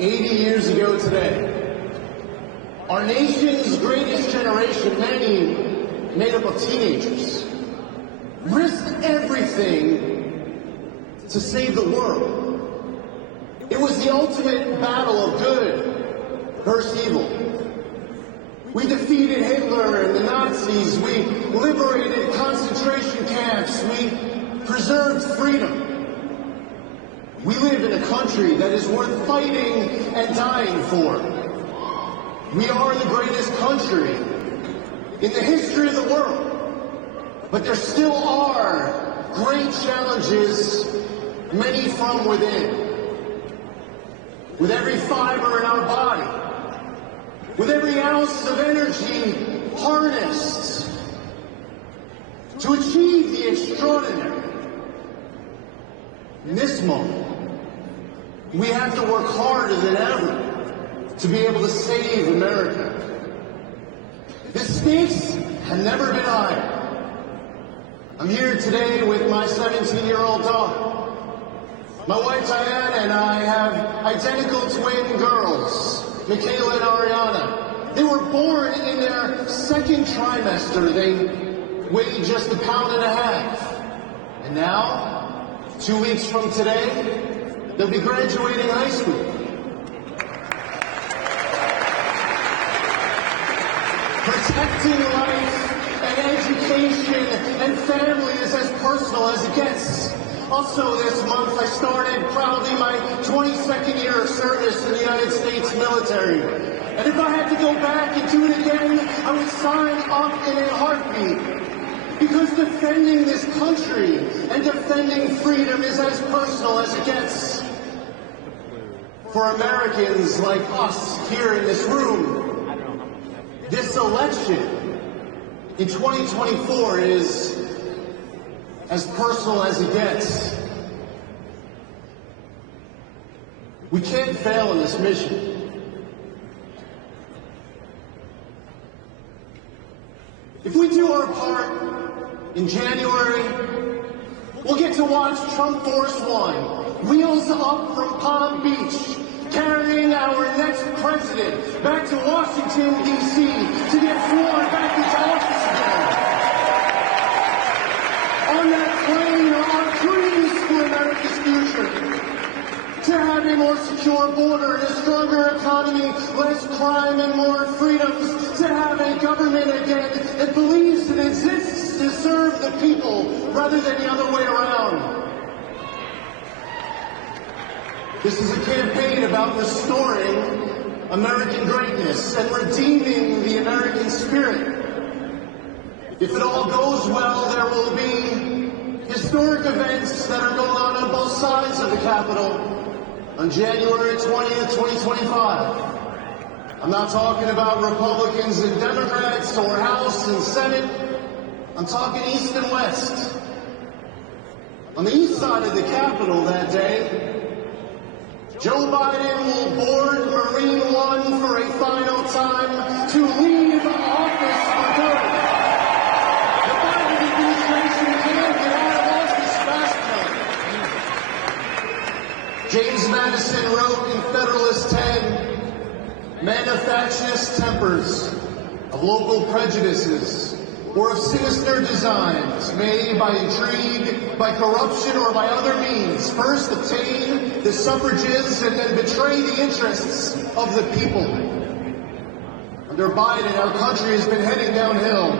80 years ago today, our nation's greatest generation, many made up of teenagers, risked everything to save the world. It was the ultimate battle of good versus evil. We defeated Hitler and the Nazis. We liberated concentration camps. We preserved freedom. We live in a country that is worth fighting and dying for. We are the greatest country in the history of the world. But there still are great challenges, many from within. With every fiber in our body, with every ounce of energy harnessed to achieve the extraordinary. In this moment, we have to work harder than ever to be able to save America. The stakes have never been higher. I'm here today with my 17-year-old daughter. My wife Diane and I have identical twin girls, Michaela and Ariana. They were born in their second trimester. They weighed just 1.5 pounds. And now, 2 weeks from today, they'll be graduating high school. Protecting life and education and family is as personal as it gets. Also this month, I started proudly my 22nd year of service in the United States military. And if I had to go back and do it again, I would sign up in a heartbeat. Because defending this country and defending freedom is as personal as it gets. For Americans like us here in this room, this election in 2024 is as personal as it gets. We can't fail in this mission. If we do our part, in January, we'll get to watch Trump Force One, wheels up from Palm Beach, carrying our next president back to Washington, D.C. to get sworn back into office again. On that plane are our dreams for America's future. To have a more secure border and a stronger economy, less crime and more freedoms. To have a government again that believes it exists to serve the people rather than the other way around. This is a campaign about restoring American greatness and redeeming the American spirit. If it all goes well, there will be historic events that are going on both sides of the Capitol on January 20th, 2025. I'm not talking about Republicans and Democrats or House and Senate. I'm talking East and West. On the east side of the Capitol that day, Joe Biden will board Marine One for a final time to leave office for good. The Biden administration can't get out of office fast enough. James Madison wrote in Federalist 10, "Men of factious tempers, of local prejudices, or of sinister designs, may by intrigue, by corruption, or by other means, first obtain the suffrages and then betray the interests of the people." Under Biden, our country has been heading downhill.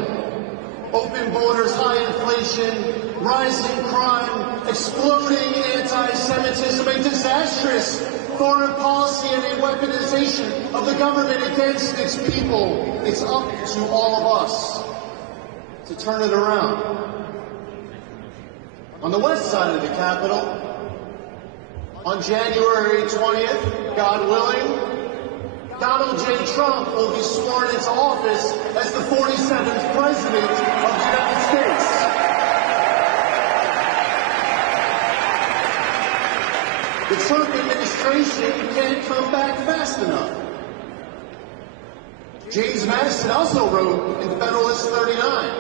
Open borders, high inflation, rising crime, exploding anti-Semitism, a disastrous foreign policy, and a weaponization of the government against its people. It's up to all of us to turn it around. On the west side of the Capitol, on January 20th, God willing, Donald J. Trump will be sworn into office as the 47th President of the United States. The Trump administration can't come back fast enough. James Madison also wrote in Federalist 39,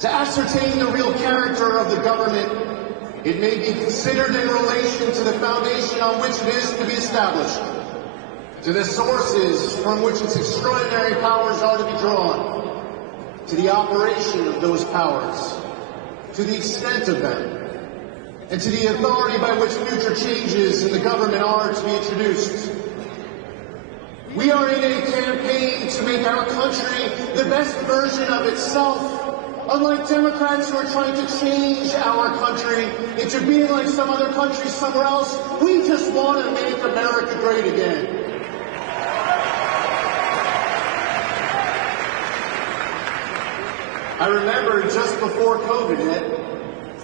"To ascertain the real character of the government, it may be considered in relation to the foundation on which it is to be established. to the sources from which its extraordinary powers are to be drawn, to the operation of those powers, to the extent of them, and to the authority by which future changes in the government are to be introduced. We are in a campaign to make our country the best version of itself. Unlike Democrats who are trying to change our country into being like some other country somewhere else, we just want to make America great again. I remember just before COVID hit,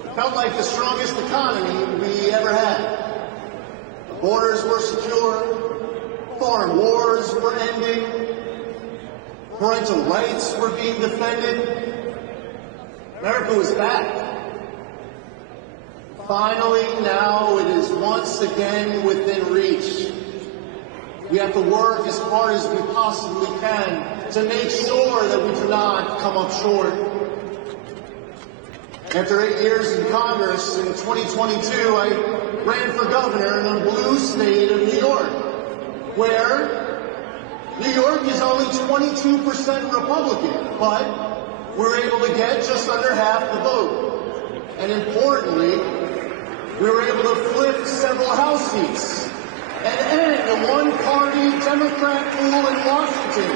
it felt like the strongest economy we ever had. The borders were secure, foreign wars were ending, parental rights were being defended. America was back. Finally, now it is once again within reach. We have to work as hard as we possibly can to make sure that we do not come up short. After 8 years in Congress, in 2022, I ran for governor in the blue state of New York, where New York is only 22% Republican, but we're able to get just under half the vote. And importantly, we were able to flip several House seats and end the one-party Democrat rule in Washington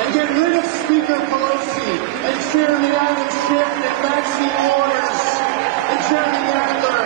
and get rid of Speaker Pelosi and Chairman Adam Schiff and Maxine Waters and Jeremy Nadler.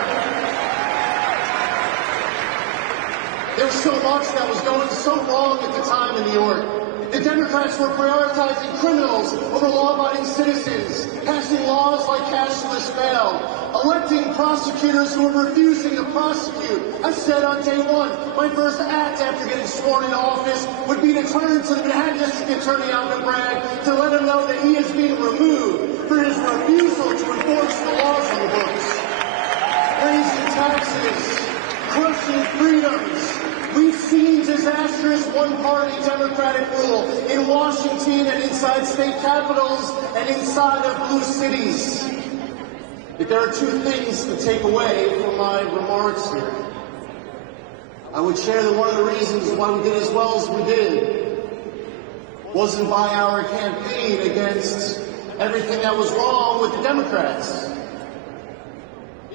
There was so much that was going so wrong at the time in New York. The Democrats were prioritizing criminals over law-abiding citizens, passing laws like cashless bail, electing prosecutors who were refusing to prosecute. I said on day one, my first act after getting sworn into office would be to turn to the Manhattan District Attorney Alvin Bragg to let him know that he is being removed for his refusal to enforce the laws on the books. Raising taxes, crushing freedoms. We've seen disastrous one-party Democratic rule in Washington and inside state capitals and inside of blue cities. If there are two things to take away from my remarks here, I would share that one of the reasons why we did as well as we did wasn't by our campaign against everything that was wrong with the Democrats.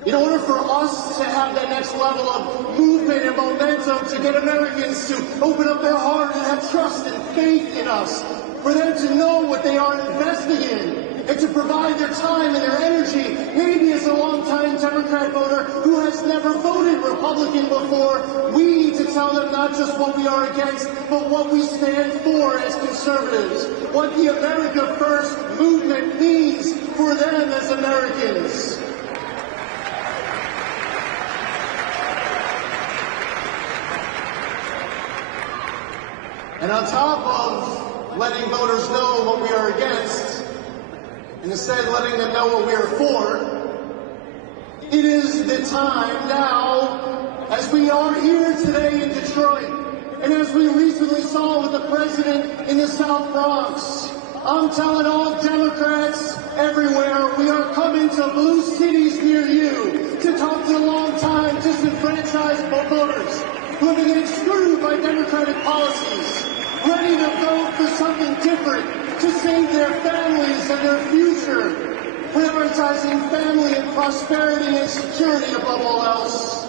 In order for us to have that next level of movement and momentum to get Americans to open up their heart and have trust and faith in us, for them to know what they are investing in, and to provide their time and their energy, maybe as a longtime Democrat voter who has never voted Republican before, we need to tell them not just what we are against, but what we stand for as conservatives, what the America First movement means for them as Americans. And on top of letting voters know what we are against, and instead letting them know what we are for, it is the time now, as we are here today in Detroit, and as we recently saw with the president in the South Bronx, I'm telling all Democrats everywhere, we are coming to blue cities near you to talk to long-time disenfranchised voters who have been getting screwed by Democratic policies, ready to vote for something different to save their families and their future, prioritizing family and prosperity and security above all else.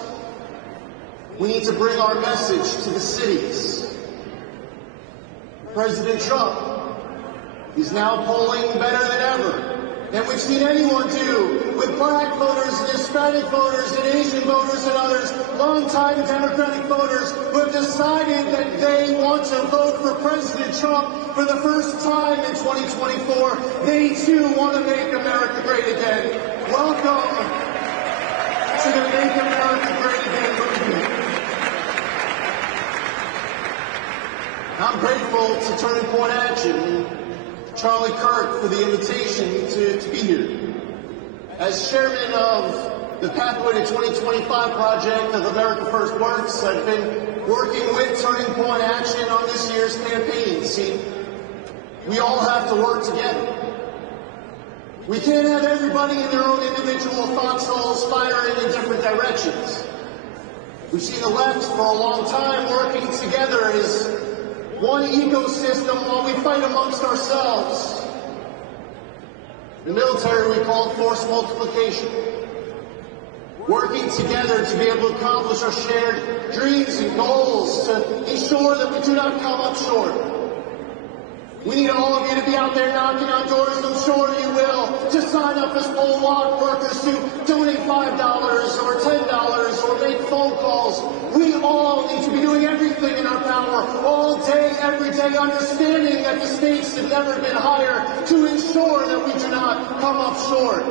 We need to bring our message to the cities. President Trump, he's now polling better than ever than we've seen anyone do with black voters and Hispanic voters and Asian voters and others, longtime Democratic voters who have decided that they want to vote for President Trump for the first time in 2024. They too want to make America great again. Welcome to the Make America Great Again movement. I'm grateful to Turning Point Action, Charlie Kirk, for the invitation to be here. As chairman of the Pathway to 2025 project of America First Works, I've been working with Turning Point Action on this year's campaign. See, we all have to work together. We can't have everybody in their own individual foxholes firing in different directions. We've seen the left for a long time working together as one ecosystem while we fight amongst ourselves. In the military, we call it force multiplication. Working together to be able to accomplish our shared dreams and goals, to ensure that we do not come up short. We need all of you to be out there knocking on doors, I'm sure you will, to sign up as poll walk workers, to donate $5 or $10 or make phone calls. We all need to be doing everything in our power, all day, every day, understanding that the stakes have never been higher, to ensure that we do not come up short.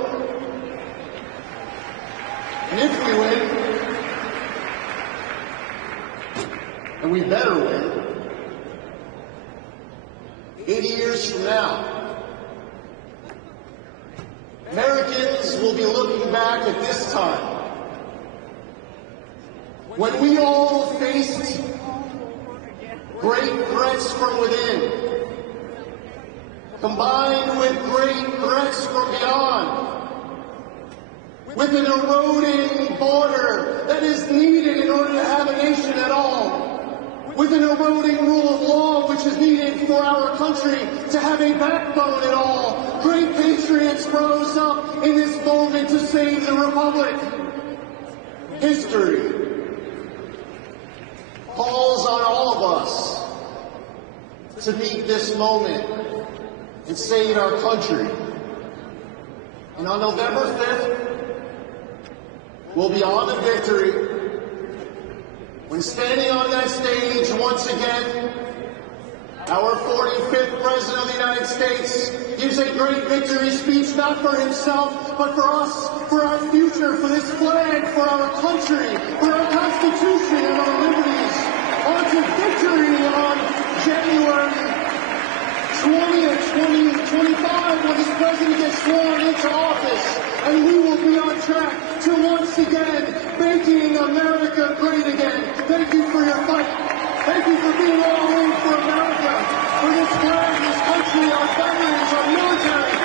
And if we win, and we better win, 80 years from now, Americans will be looking back at this time when we all faced great threats from within, combined with great threats from beyond, with an eroding border that is needed in order to have a nation at all, with an eroding rule of law which is needed for our country to have a backbone at all. Great patriots rose up in this moment to save the Republic. History calls on all of us to meet this moment and save our country. And on November 5th, we'll be on the victory when, standing on that stage once again, our 45th President of the United States gives a great victory speech, not for himself, but for us, for our future, for this flag, for our country, for our Constitution and our liberties. On to victory on January 20th, 2025, when this president gets sworn into office, and we will be on track to once again making America great again. Thank you for your fight. Thank you for being all in for America, for this flag, this country, our veterans, our military,